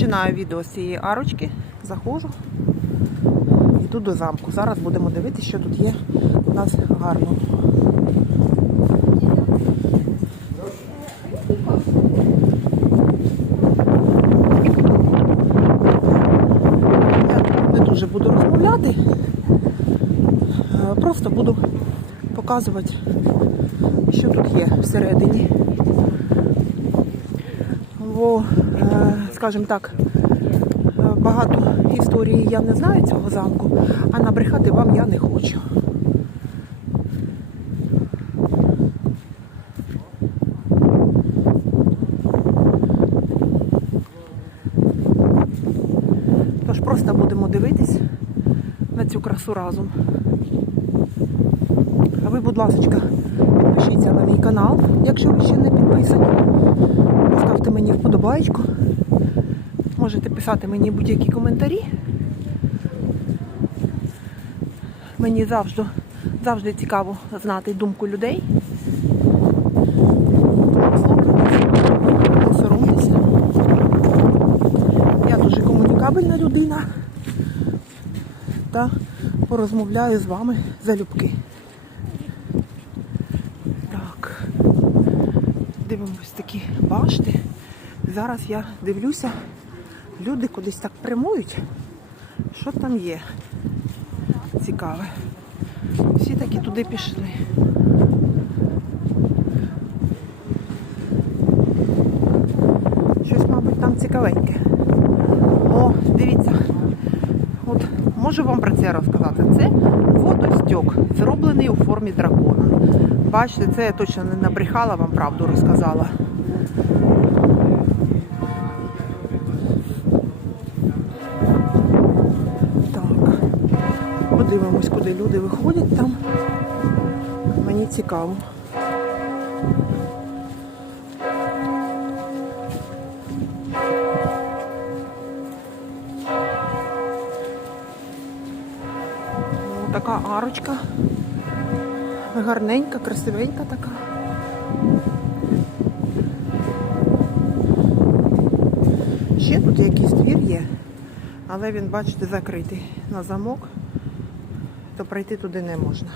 Починаю відео з цієї арочки, заходжу, йду до замку. Зараз будемо дивитися, що тут є у нас гарно. Я не дуже буду розмовляти, просто буду показувати, що тут є всередині. Е, скажімо так, е, багато історій я не знаю цього замку, а набрехати вам я не хочу. Тож просто будемо дивитись на цю красу разом. А ви, будь ласка, підпишіться на мій канал, якщо ви ще не підписані. Поставте мені вподобайку. Можете писати мені будь-які коментарі. Мені завжди, завжди цікаво знати думку людей. Не. Я дуже комунікабельна людина та порозмовляю з вами залюбки. Так, дивимось такі башти. Зараз я дивлюся, люди кудись так прямують. Що там є? Цікаве. Всі таки туди пішли. Щось, мабуть, там цікавеньке. О, дивіться. От можу вам про це розказати. Це водостьок, зроблений у формі дракона. Бачите, це я точно не набрехала, вам правду розказала. Подивимось, куди люди виходять там. Мені цікаво. О, така арочка. Гарненька, красивенька така. Ще тут якийсь двір є, але він, бачите, закритий на замок, то пройти туди не можна.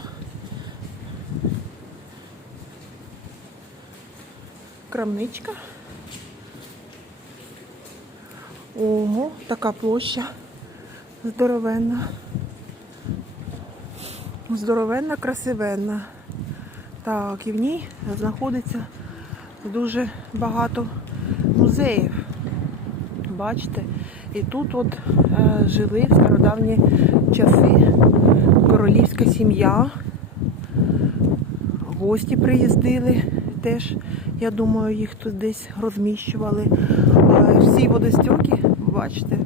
Крамничка. Ого, така площа здоровенна. Здоровенна, красивенна. Так, і в ній знаходиться дуже багато музеїв. Бачите? І тут от е, жили в стародавні часи королівська сім'я. Гості приїздили теж, я думаю, їх тут десь розміщували. Всі водостьоки, бачите,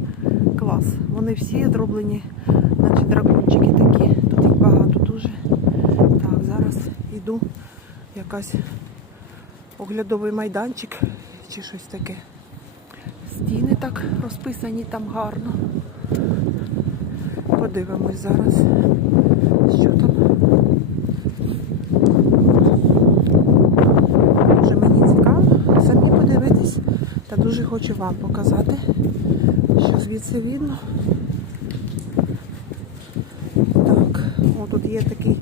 клас. Вони всі зроблені, наче дракончики такі. Тут їх багато дуже. Так, зараз йду якась оглядовий майданчик чи щось таке. Стіни так розписані там гарно. Подивимось зараз, що там. Дуже мені цікаво самі подивитись та дуже хочу вам показати, що звідси видно. Так, о, тут є такий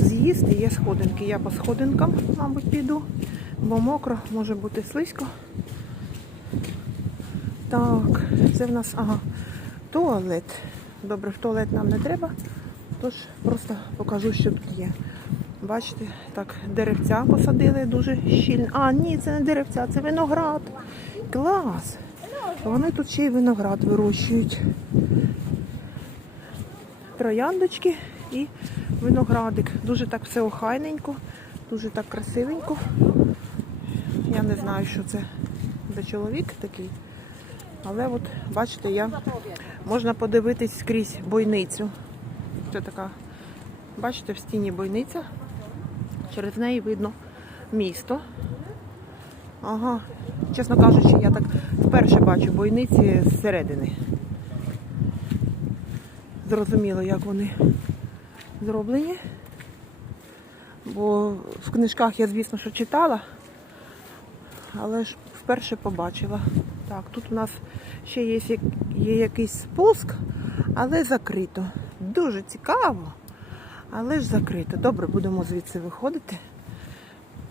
з'їзд і є сходинки. Я по сходинкам, мабуть, піду, бо мокро, може бути слизько. Так, це в нас, ага, туалет. Добре, в туалет нам не треба, тож просто покажу, що тут є. Бачите, так, деревця посадили дуже щільно. А, ні, це не деревця, це виноград. Клас! Вони тут ще й виноград вирощують. Трояндочки і виноградик. Дуже так все охайненько, дуже так красивенько. Я не знаю, що це за чоловік такий. Але от, бачите, я можна подивитись скрізь бойницю. Це така, бачите, в стіні бойниця. Через неї видно місто. Ага, чесно кажучи, я так вперше бачу бойниці зсередини. Зрозуміло, як вони зроблені. Бо в книжках я, звісно, що читала, але ж вперше побачила. Так, тут у нас ще є, є якийсь спуск, але закрито. Дуже цікаво, але ж закрито. Добре, будемо звідси виходити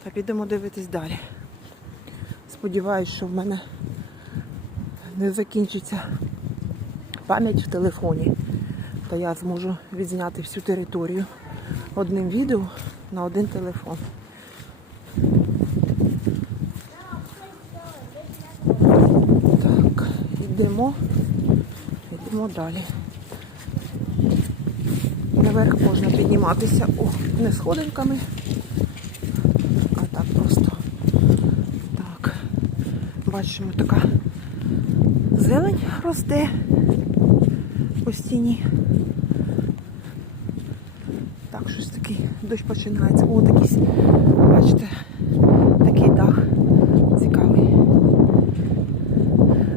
та підемо дивитись далі. Сподіваюсь, що в мене не закінчиться пам'ять в телефоні, та я зможу відзняти всю територію одним відео на один телефон. Так, йдемо, йдемо далі. Наверх можна підніматися о, не сходинками, а так просто. Так, бачимо, така зелень росте по стіні. Так, щось такий дощ починається. О, такий, бачите, такий дах цікавий.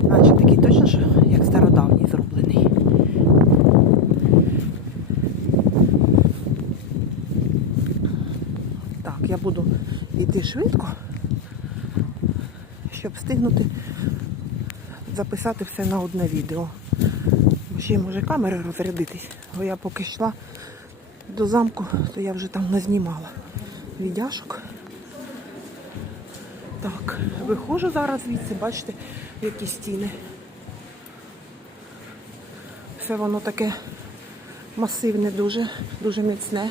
Значить, такий точно, що як стародавній зроблений. Так, я буду йти швидко, щоб встигнути записати все на одне відео. Бо ще може камера розрядитись. Бо я поки йшла до замку, то я вже там назнімала відяшок. Так, виходжу зараз звідси, бачите, які стіни. Все воно таке масивне, дуже, дуже міцне.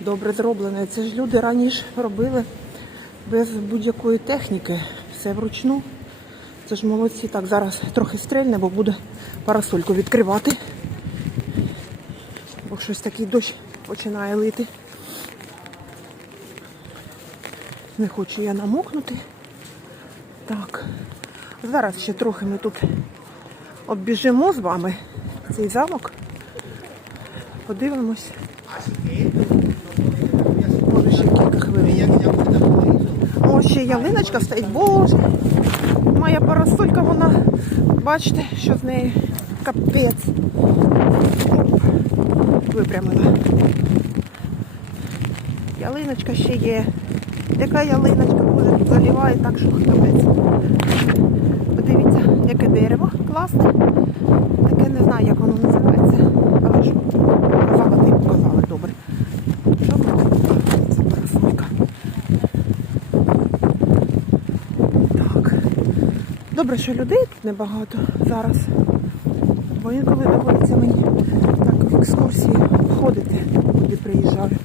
Добре зроблене. Це ж люди раніше робили без будь-якої техніки. Все вручну. Це ж молодці. Так, зараз трохи стрельне, бо буде парасольку відкривати. Бо щось такий дощ починає лити. Не хочу я намокнути. Так. Зараз ще трохи ми тут оббіжимо з вами цей замок. Подивимось. Може ще кілька хвилин. Ще ялиночка стоїть. Боже. Моя парасолька, вона, бачите, що з нею капець. Випрямила. Ялиночка ще є. Яка ялиночка, тут заливає так, що капець. Подивіться, яке дерево класне. Таке не знаю, як воно називається. Але ж показала, ти показала, добре. Добре, це парасолька. Так. Добре, що людей тут небагато зараз. Бо інколи доводиться мені так в екскурсії ходити, куди приїжджаю.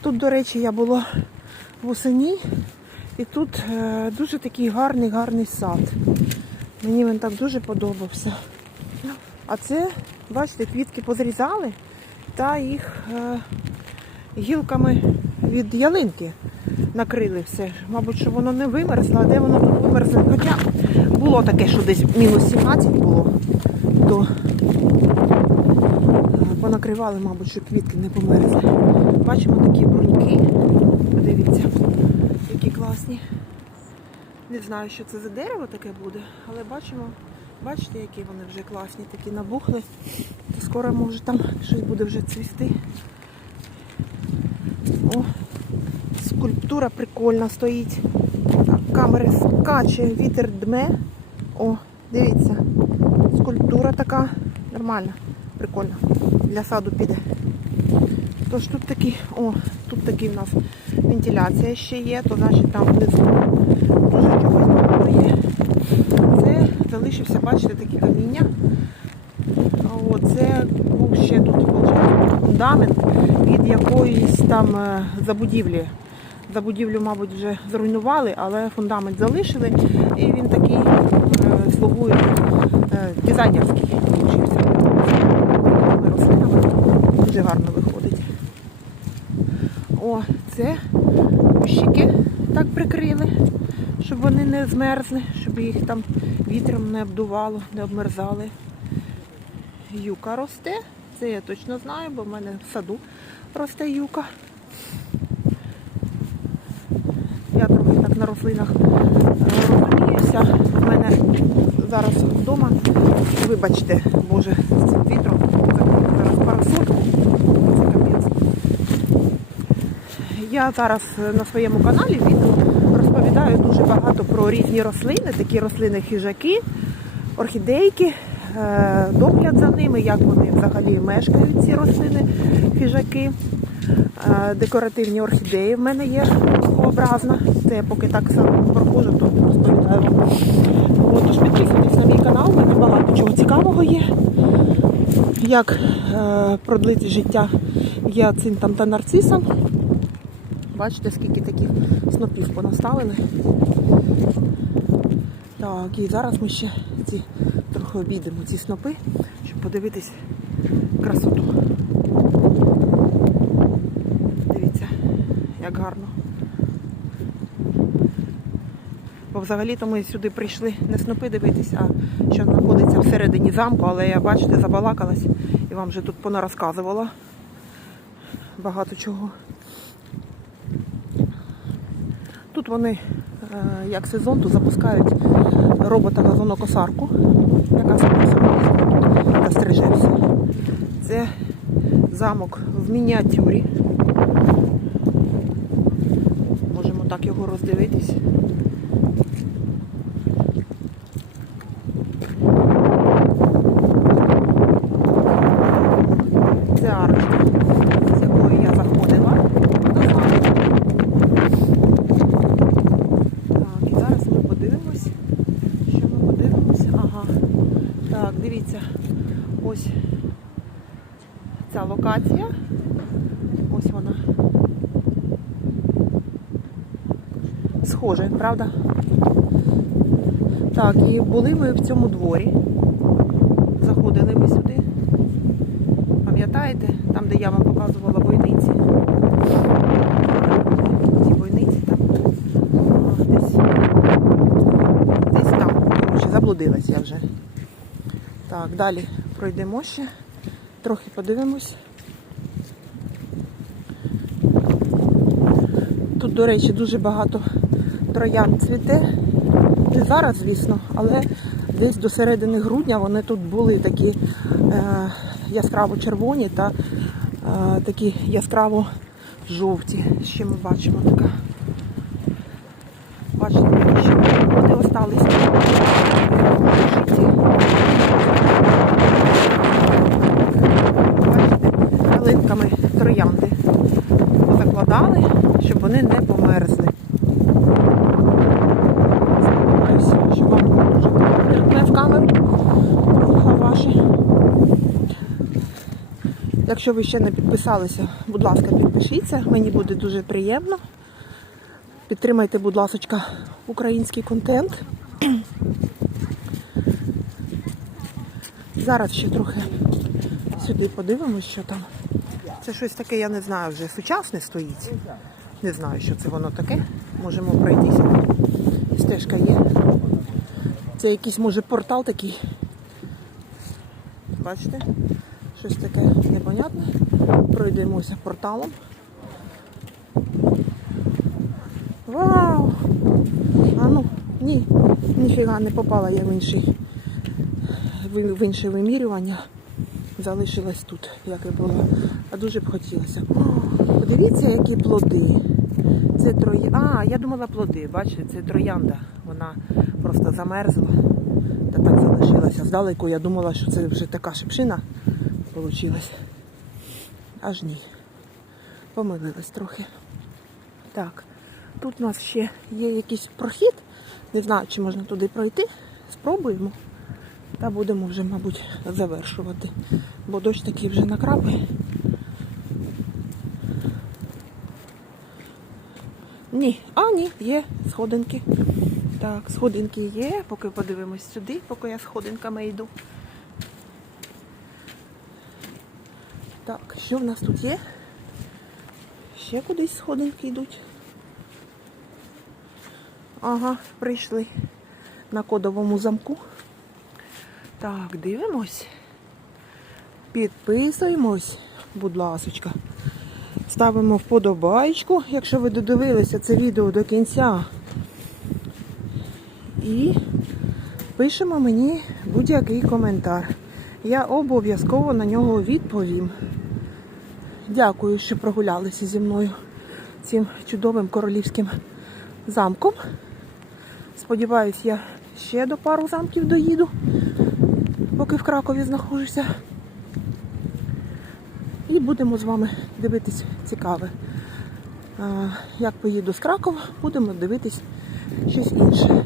Тут, до речі, я була восені, і тут е, дуже такий гарний, гарний сад. Мені він так дуже подобався. А це, бачите, квітки позрізали та їх е, гілками від ялинки накрили все. Мабуть, що воно не вимерзло, а де воно тут вимерзло. Хоча було таке, що десь мінус 17 було, то е, понакривали, мабуть, що квітки не померзли. Бачимо такі бруньки. Подивіться, які класні. Не знаю, що це за дерево таке буде, але бачимо, бачите, які вони вже класні, такі набухли. Скоро може там щось буде вже цвісти. О, скульптура прикольна стоїть. Камери скаче, вітер дме. О, дивіться. Скульптура така нормальна, прикольна. Для саду піде. Тож тут такий, о, тут такий в нас вентиляція ще є, то значить там внизу дуже чогось є. Це залишився, бачите, такі каміння. А Це був ще тут фундамент від якоїсь там е, забудівлі. Забудівлю, мабуть, вже зруйнували, але фундамент залишили і він такий е, слугує е, дизайнерський. Рослинами дуже гарно виходить. О, це кущики так прикрили, щоб вони не змерзли, щоб їх там вітром не обдувало, не обмерзали. Юка росте, це я точно знаю, бо в мене в саду росте юка. Я трохи так на рослинах розуміюся. У мене зараз вдома, вибачте, боже, з цим вітром, зараз парасольку. Це капець. Я зараз на своєму каналі відео розповідаю розповідаю дуже багато про різні рослини, такі рослини хижаки, орхідейки, е, догляд за ними, як вони взагалі мешкають, ці рослини, хижаки. Е, Декоративні орхідеї в мене є образна. Це я поки так само проходжу, то розповідаю вам. Тож підписуйтесь на мій канал, мене багато чого цікавого є. Як е, продлити життя гіацинтам та нарцисам. Бачите, скільки таких снопів понаставили. Так, і зараз ми ще ці трохи обійдемо ці снопи, щоб подивитись красоту. Дивіться, як гарно. Бо взагалі-то ми сюди прийшли не снопи дивитись, а що знаходиться всередині замку, але я, бачите, забалакалась і вам вже тут понарозказувала багато чого. Тут вони, е, як сезон, то запускають робота газонокосарку, яка тут та стриже. Це замок в мініатюрі. Можемо так його роздивитись. Це арочка, з якої я заходила до замку. Так, і зараз ми подивимось. Що ми подивимось? Ага. Так, дивіться. Ось ця локація. Ось вона. Схоже, правда? Так, і були ми в цьому дворі. Заходили ми сюди. Пам'ятаєте? Там, де я вам показувала бойниці. Ці бойниці там. Десь. Десь там. Коротше, заблудилась я вже. Так, далі пройдемо ще. Трохи подивимось. Тут, до речі, дуже багато троян цвіте. Не зараз, звісно, але десь до середини грудня вони тут були такі е, яскраво червоні та е, такі яскраво жовті. Ще ми бачимо така. Бачите, що вони остались. Житті. Бачите, ялинками троянди закладали, щоб вони не померзли. Сподіваюся, що вам дуже не в камеру вуха ваші. Якщо ви ще не підписалися, будь ласка, підпишіться, мені буде дуже приємно. Підтримайте, будь ласка, український контент. Зараз ще трохи сюди подивимось, що там. Це щось таке, я не знаю, вже сучасне стоїть. Не знаю, що це воно таке. Можемо пройтися. Стежка є. Це якийсь, може, портал такий. Бачите? Щось таке непонятне. Пройдемося порталом. Вау! А ну, ні, ніфіга не попала я в інший в інше вимірювання. Залишилась тут, як і було. А дуже б хотілося. Подивіться, які плоди. Це троя... А, я думала плоди, бачите, це троянда. Вона просто замерзла та так залишилася. Здалеку я думала, що це вже така шипшина вийшла. Аж ні. Помилилась трохи. Так, тут у нас ще є якийсь прохід. Не знаю, чи можна туди пройти. Спробуємо. Та будемо вже, мабуть, завершувати. Бо дощ такий вже накрапає. Ні, а ні, є сходинки. Так, сходинки є, поки подивимось сюди, поки я сходинками йду. Так, що в нас тут є? Ще кудись сходинки йдуть. Ага, прийшли на кодовому замку. Так, дивимось. Підписуємось, будь ласочка. Ставимо вподобайку, якщо ви додивилися це відео до кінця. І пишемо мені будь-який коментар. Я обов'язково на нього відповім. Дякую, що прогулялися зі мною цим чудовим королівським замком. Сподіваюсь, я ще до пару замків доїду, поки в Кракові знаходжуся. І будемо з вами дивитись цікаве. Як поїду з Кракова, будемо дивитись щось інше.